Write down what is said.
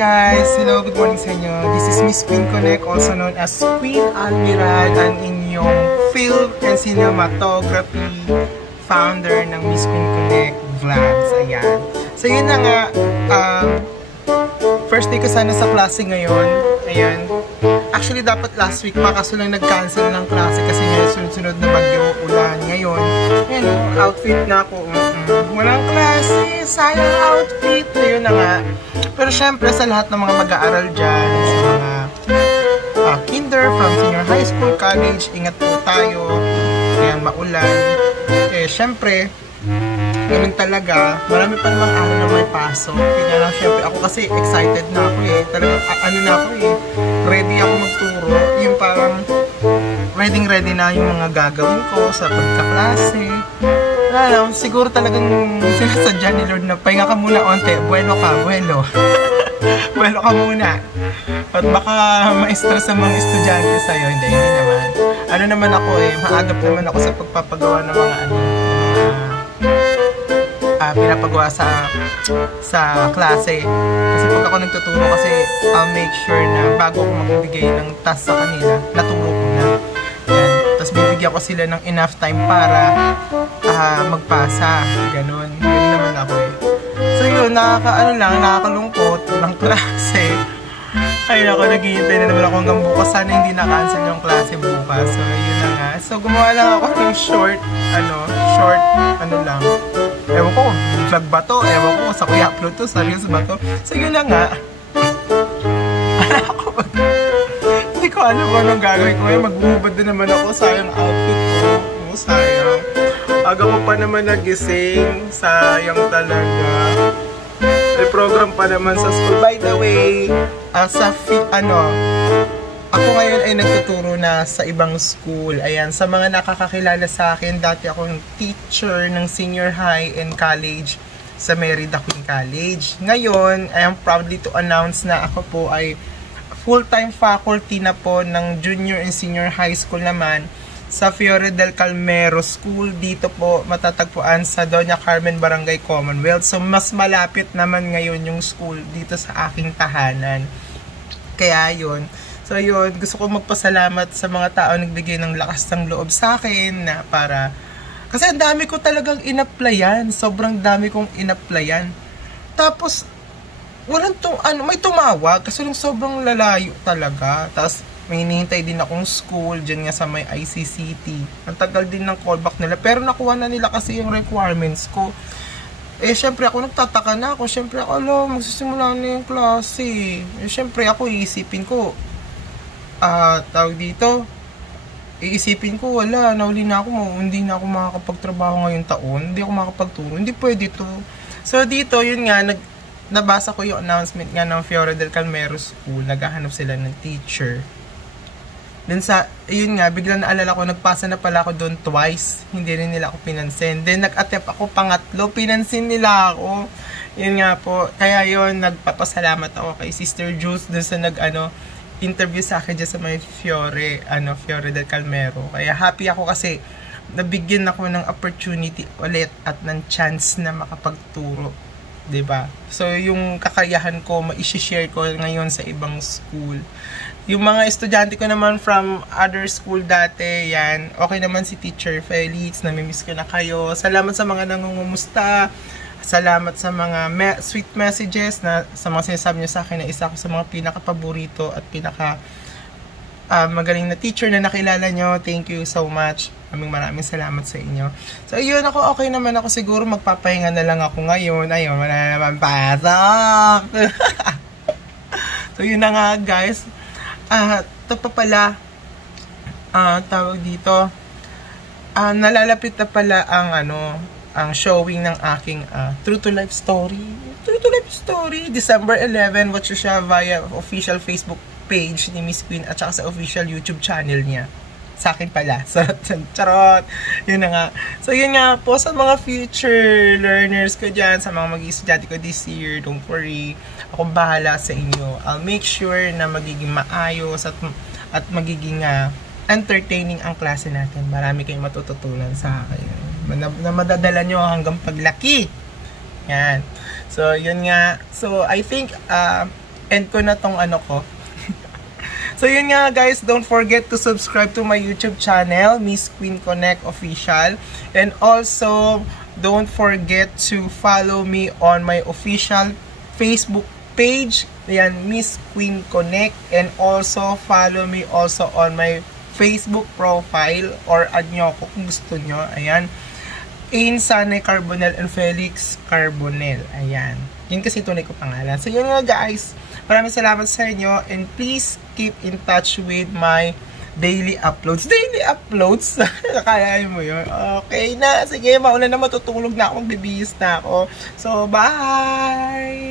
guys! Hello, good morning sa inyo. This is Miss Queen Connect, also known as Queen Almirad, ang inyong film and cinematography founder ng Miss Queen Connect Vlogs. Ayan. So yun na nga, first day ko sana sa klase ngayon. Ayan. Actually, dapat last week pa, kaso lang nag-cancel ng klase kasi ngayon sunod-sunod na bagyo, ulan. Ngayon, ayan, outfit na ako. Walang klase, sayang outfit. Ayun na nga. Pero syempre, sa lahat ng mga mag-aaral dyan, sa mga kinder, from senior high school, college, ingat po tayo. Ayan, maulan. Eh, syempre, ganun talaga. Marami pa namang araw na may pasok. Kaya lang, syempre, ako kasi excited na ako eh. Talagang, ano na ako eh. Ready ako magturo. Yung parang, ready na yung mga gagawin ko sa pagkaklase. Alam, siguro talagang sinasadya ni Lord na pahinga ka muna onte, buwelo ka, buwelo. Buwelo ka muna. At baka ma-stress sa mga estudyante sa'yo. Hindi naman. Ano naman ako eh, maagap naman ako sa pagpapagawa ng mga pinapagawa sa klase. Kasi pag ako nagtuturo kasi I'll make sure na bago ako magbigay ng task sa kanila, naturo ko na. Yan. Tapos bibigyan ko sila ng enough time para magpasa. Ganon. Yun naman ako eh. So yun, nakakalungkot ng klase. Ay nako, naghihintay na naman ako hanggang bukas. Sana hindi na-cancel yung klase bukas. So yun na nga. So gumawa lang ako ng short lang. Ewan ko, vlog ba to? Ewan ko, sa kuya upload to, serious ba to? So yun na nga. Hindi ko alam kung anong gagawin ko. Magbubad na naman ako, sayang outfit ko. Sayang. Aga ko pa naman nagising. Sayang talaga. May program pa naman sa school. By the way, ako ngayon ay nagtuturo na sa ibang school. Ayan, sa mga nakakakilala sa akin, dati akong teacher ng senior high and college sa Merida Queen College. Ngayon, I am proudly to announce na ako po ay full-time faculty na po ng junior and senior high school naman sa Fiore del Calmero School. Dito po matatagpuan sa Doña Carmen Barangay Commonwealth. So mas malapit naman ngayon yung school dito sa aking tahanan. Kaya yun. So yun, gusto ko magpasalamat sa mga tao nagbigay ng lakas ng loob sa akin na para... Kasi ang dami ko talagang in-applyan. Sobrang dami kong in-applyan. Tapos, may tumawag kasi yung sobrang lalayo talaga. Tapos, may hinihintay din akong school dyan nga sa may ICCT. Ang tagal din ng callback nila. Pero nakuha na nila kasi yung requirements ko. Eh, syempre ako nagtataka na ako. Syempre ako, magsisimula na yung klase. Eh, syempre ako iisipin ko, iisipin ko, wala, nauli na ako, hindi na ako makakapagtrabaho ngayong taon. Hindi ako makakapagturo. Hindi pwede to. So, dito, yun nga, nabasa ko yung announcement nga ng Fiore del Calmero School. Naghahanap sila ng teacher. Then yun nga, biglang naalala ko, nagpasa na pala ako doon twice. Hindi rin nila ako pinansin. Then nag-attempt ako pangatlo, pinansin nila ako. Yun nga po. Kaya yun, nagpapasalamat ako kay Sister Jules doon sa interview sa akin dyan sa may Fiore del Calmero. Kaya happy ako kasi nabigyan ako ng opportunity ulit at ng chance na makapagturo. 'Di ba? So yung kakayahan ko, ma-share ko ngayon sa ibang school. Yung mga estudyante ko naman from other school dati, yan, okay naman si Teacher Felix, namimiss ko na kayo. Salamat sa mga nangungumusta. Salamat sa mga sweet messages na sa mga sinasabi niyo sa akin na isa ako sa mga pinaka-paborito at magaling na teacher na nakilala nyo. Thank you so much. Maraming salamat sa inyo. So, yun ako. Okay naman ako. Siguro magpapahinga na lang ako ngayon. Ayun, wala na naman pasok. So, yun na nga, guys. Ito pa pala, tawag dito, nalalapit na pala ang showing ng aking True to Life Story. True to Life Story, December 11, watch siya via official Facebook page ni Miss Queen at saka sa official YouTube channel niya. Sa akin pala. Charot. Yun na nga. So, yun nga po sa mga future learners ko dyan, sa mga mag-i-estudyante ko this year, don't worry. Akong bahala sa inyo. I'll make sure na magiging maayos at magiging entertaining ang klase natin. Marami kayong matututunan sa akin. Na madadala nyo hanggang paglaki. Yan. So, yun nga. So, I think, end ko na tong ano ko. So yun nga guys, don't forget to subscribe to my YouTube channel, Miss Queen Connect Official. And also, don't forget to follow me on my official Facebook page, ayan, Miss Queen Connect. And also, follow me also on my Facebook profile, or add nyo ako kung gusto nyo. Ayan, Insane Carbonell and Felix Carbonell. Ayan, yun kasi tunay ko pangalan. So yun nga guys, maraming salamat sa inyo, and please keep in touch with my daily uploads. Daily uploads? Kaya mo yun? Okay na. Sige, mauna na, matutulog na ako. Bibihis na ako. So, bye!